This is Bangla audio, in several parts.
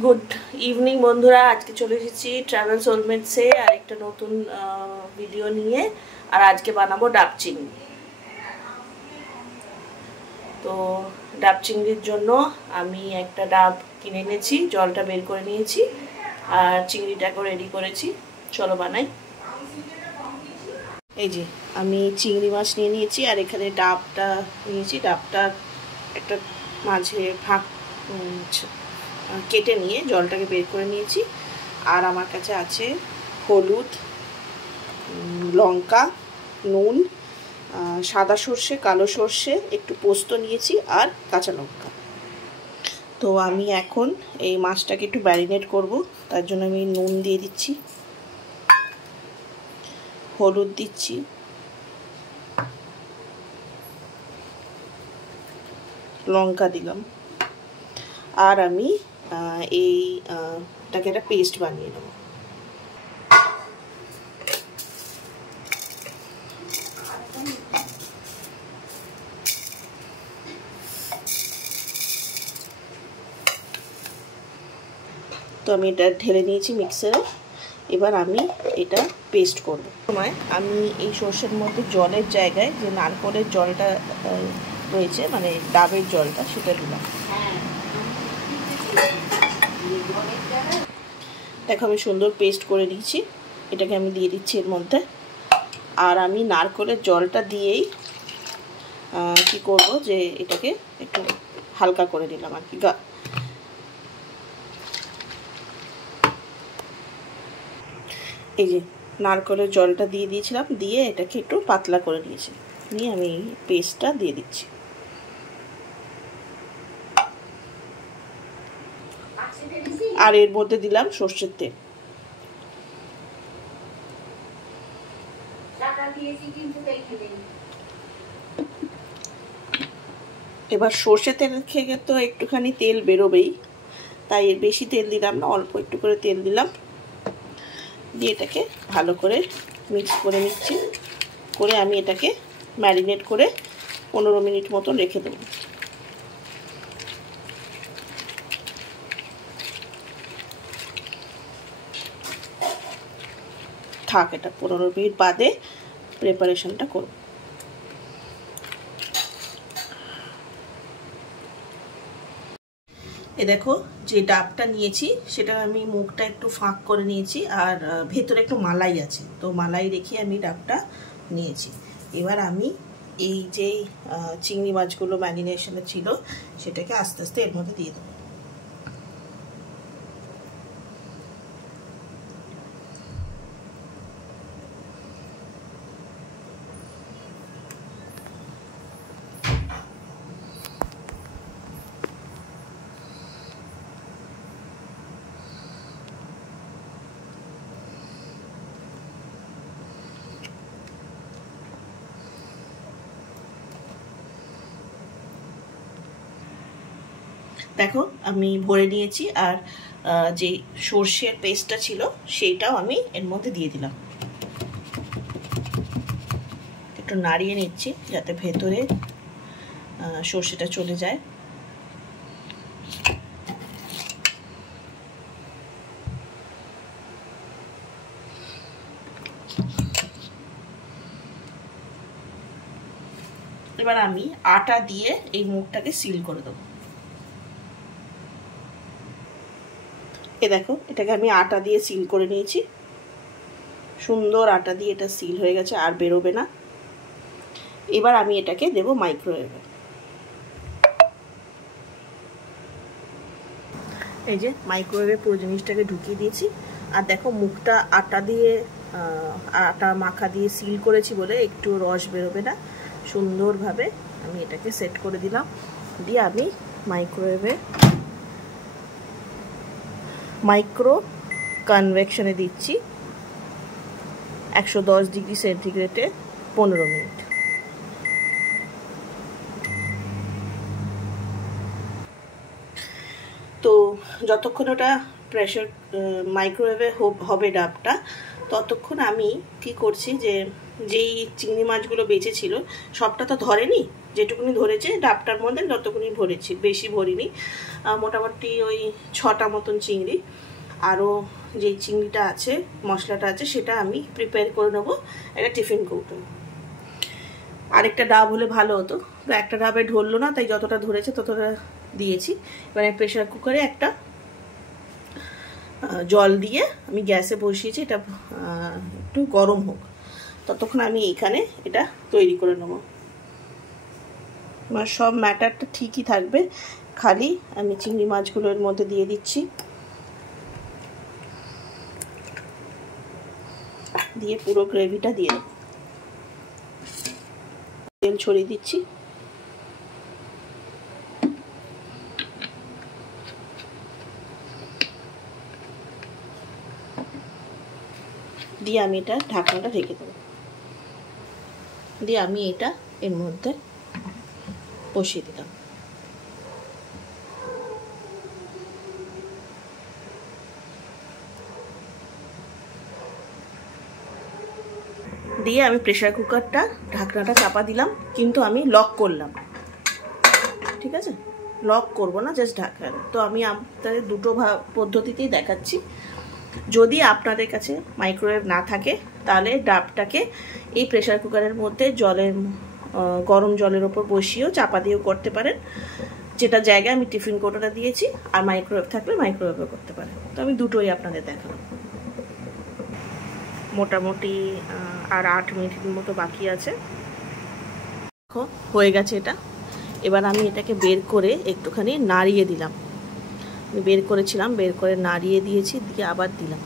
গুড ইভিনিং বন্ধুরা, আজকে চলে এসেছি ট্রাভেল সোলমেটসে আরেকটা নতুন ভিডিও নিয়ে। আর আজকে বানাবো ডাব চিংড়ি। তো ডাব চিংড়ির জন্য আমি একটা ডাব কিনে এনেছি, জলটা বের করে নিয়েছি আর চিংড়িটাকেও রেডি করেছি। চলো বানাই। এই যে আমি চিংড়ি মাছ নিয়ে নিয়েছি আর এখানে ডাবটা নিয়েছি। ডাবটা একটা মাঝে ফাঁক কেটে নিয়ে জলটাকে বের করে নিয়েছি। আর আমার কাছে আছে হলুদ, লঙ্কা, নুন, সাদা সর্ষে, কালো সর্ষে, একটু পোস্ত নিয়েছি আর কাঁচা লঙ্কা। তো আমি এখন এই মাছটাকে একটু ম্যারিনেট করব। তার জন্য আমি নুন দিয়ে দিচ্ছি, হলুদ দিচ্ছি, লঙ্কা দিলাম, আর আমি এইটাকে একটা পেস্ট বানিয়ে নেব। তো আমি এটা ঢেলে নিয়েছি মিক্সারে। এবার আমি এটা পেস্ট করব। সময় আমি এই সর্ষের মধ্যে জলের জায়গায় যে নারকেলের জলটা রয়েছে, মানে ডাবের জলটা, সেটা দিলাম। দেখো আমি সুন্দর পেস্ট করে দিয়েছি। এটাকে আমি দিয়ে দিচ্ছি এর মধ্যে। আর আমি নারকেলের জলটা দিয়েই কি করব, যে এটাকে একটু হালকা করে দিলাম আর কি। এই যে নারকেলের জলটা দিয়ে দিয়েছিলাম, দিয়ে এটাকে একটু পাতলা করে দিয়েছি। নিয়ে আমি এই পেস্টটা দিয়ে দিচ্ছি। আর এর মধ্যে দিলাম সর্ষের তেল। এবার সর্ষে তেল খেয়ে তো একটুখানি তেল বেরোবেই, তাই এর বেশি তেল দিলাম না, অল্প একটু করে তেল দিলাম। দিয়ে এটাকে ভালো করে মিক্স করে নিচ্ছি। করে আমি এটাকে ম্যারিনেট করে 15 মিনিট মতন রেখে দেব। থাক, এটা 15 মিনিট বাদে প্রিপারেশনটা করব। এ দেখো, যে ডাবটা নিয়েছি সেটা আমি মুখটা একটু ফাঁক করে নিয়েছি, আর ভেতরে একটু মালাই আছে, তো মালাই রেখে আমি ডাবটা নিয়েছি। এবার আমি এই যে চিংড়ি মাছগুলো ম্যারিনেশনে ছিল সেটাকে আস্তে আস্তে এর মধ্যে দিয়ে দেবো। দেখো আমি ভরে নিয়েছি, আর যে সর্ষের পেস্টটা ছিল সেইটাও আমি এর মধ্যে দিয়ে দিলাম। একটু নাড়িয়ে নিচ্ছি যাতে ভেতরে সর্ষেটা চলে যায়। এবার আমি আটা দিয়ে এই মুখটাকে সিল করে দেবো। এ দেখো, এটাকে আমি আটা দিয়ে সিল করে নিয়েছি। সুন্দর আটা দিয়ে এটা সিল হয়ে গেছে, আর বেরোবে না। এবার আমি এটাকে দেব মাইক্রোওয়েভে। এই যে মাইক্রোওয়েভে পুরো জিনিসটাকে ঢুকিয়ে দিয়েছি। আর দেখো, মুখটা আটা মাখা দিয়ে সিল করেছি বলে একটু রস বেরোবে না। সুন্দরভাবে আমি এটাকে সেট করে দিলাম। দিয়ে আমি মাইক্রো কনভেকশনে দিচ্ছি 110 ডিগ্রি সেন্টিগ্রেডে 15 মিনিট। তো যতক্ষণ ওটা প্রেশার মাইক্রোওয়েভে হবে ডাবটা, ততক্ষণ আমি কি করছি, যে যেই চিংড়ি মাছগুলো বেঁচে ছিল সবটা তো ধরেনি, যেটুকুনি ধরেছে ডাবটার মধ্যে ততটুকুনি ভরেছি, বেশি ভরিনি। মোটামুটি ওই 6টা মতন চিংড়ি। আরও যে চিংড়িটা আছে, মশলাটা আছে, সেটা আমি প্রিপেয়ার করে নেবো একটা টিফিন কৌটো। আরেকটা ডাব হলে ভালো হতো, তো একটা ডাবে ঢললো না, তাই যতটা ধরেছে ততটা দিয়েছি। এবারে প্রেশার কুকারে একটা জল দিয়ে আমি গ্যাসে বসিয়েছি, এটা একটু গরম হোক, ততক্ষণ আমি এখানে এটা তৈরি করে নেব। আমার সব ম্যাটারটা ঠিকই থাকবে, খালি আমি চিংড়ি মাছগুলো এর মধ্যে দিয়ে দিচ্ছি, দিয়ে পুরো গ্রেভিটা দিয়ে দেবো। তেল ছড়িয়ে দিচ্ছি, দিয়ে আমি এটা ঢাকনাটা ঢেকে দেবো, দিয়ে আমি এটা এর মধ্যে বসিয়ে দিলাম। দিয়ে আমি প্রেসার কুকারটা ঢাকনাটা চাপা দিলাম, কিন্তু আমি লক করলাম, ঠিক আছে? লক করব না, জাস্ট ঢাকা। তো আমি আপনাদের দুটো পদ্ধতিতেই দেখাচ্ছি। যদি আপনাদের কাছে মাইক্রোওয়েভ না থাকে তাহলে ডাবটাকে এই প্রেসার কুকারের মধ্যে গরম জলের ওপর বসিয়েও চাপা দিয়েও করতে পারেন, যেটা জায়গায় আমি টিফিন কৌটোটা দিয়েছি। আর মাইক্রোওয়েভ থাকলে মাইক্রোওয়েভও করতে পারেন। তো আমি দুটোই আপনাদের দেখালাম। মোটামুটি আর 8 মিনিটের মতো বাকি আছে, হয়ে গেছে এটা। এবার আমি এটাকে বের করে একটুখানি নাড়িয়ে দিলাম, বের করেছিলাম, বের করে নাড়িয়ে দিয়েছি, দিয়ে আবার দিলাম,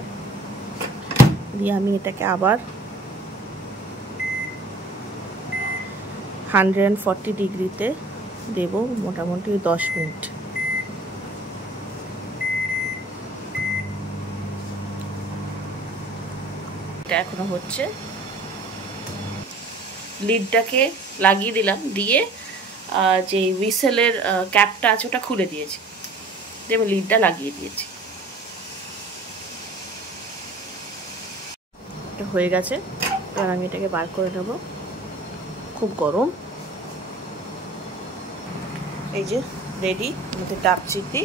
দিয়ে আমি এটাকে আবার 140 ডিগ্রিতে দেব, মোটামুটি 10 মিনিট। এটা এখনো হচ্ছে। লিডটাকে লাগিয়ে দিলাম, দিয়ে যে হুইসেলের ক্যাপটা আছে ওটা খুলে দিয়েছি, দিয়ে আমি লিডটা লাগিয়ে দিয়েছি। এটা হয়ে গেছে, এবার আমি এটাকে বার করে নেব। খুব গরম, এই যে রেডি আমাদের ডাব চিংড়ি।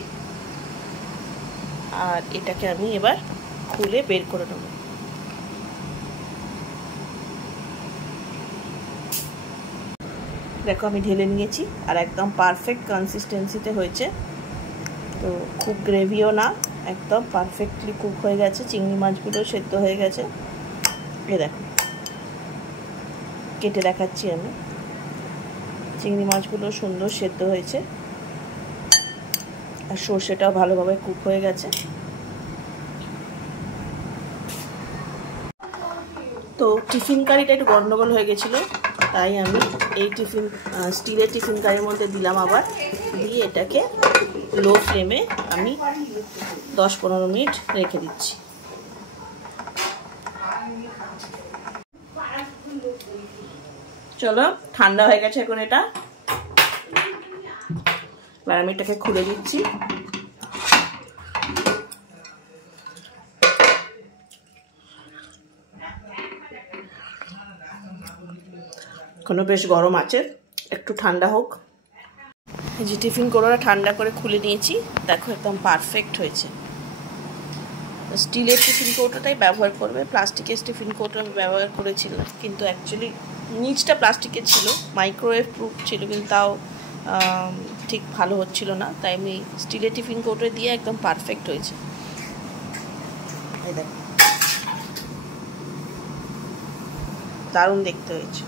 আর এটাকে আমি এবার খুলে বের করে নেব। দেখো আমি ঢেলে নিয়েছি, আর একদম পারফেক্ট কনসিস্টেন্সিতে হয়েছে। তো খুব গ্রেভিও না, একদম পারফেক্টলি কুক হয়ে গেছে। চিংড়ি মাছগুলো সেদ্ধ হয়ে গেছে, এ দেখো কেটে দেখাচ্ছি আমি। চিংড়ি মাছগুলো সুন্দর সেদ্ধ হয়েছে, আর সর্ষেটাও ভালোভাবে কুক হয়ে গেছে। তো টিফিন কারিটা একটু গন্ডগোল হয়ে গেছিলো, তাই আমি এই স্টিলের টিফিন কারির মধ্যে দিলাম আবার, দিয়ে এটাকে লো ফ্লেমে আমি 10-15 মিনিট রেখে দিচ্ছি। চলো, ঠান্ডা হয়ে গেছে এখন এটা। এবার আমি এটাকে খুলে দিচ্ছি। এখনো বেশ গরম আছে, একটু ঠান্ডা হোক। এই যে টিফিন কৌটোটা ঠান্ডা করে খুলে নিয়েছি, দেখো একদম পারফেক্ট হয়েছে। স্টিলের টিফিন কৌটোটাই ব্যবহার করবে, প্লাস্টিকের টিফিন কৌটো আমি ব্যবহার করেছিলাম, কিন্তু অ্যাকচুয়ালি নিচটা প্লাস্টিকের ছিল, মাইক্রোওয়েভ প্রুফ ছিল, কিন্তু তাও ঠিক ভালো হচ্ছিল না, তাই আমি স্টিলের টিফিন কৌটো দিয়ে একদম পারফেক্ট হয়েছে। এই দেখো দারুণ দেখতে হয়েছে।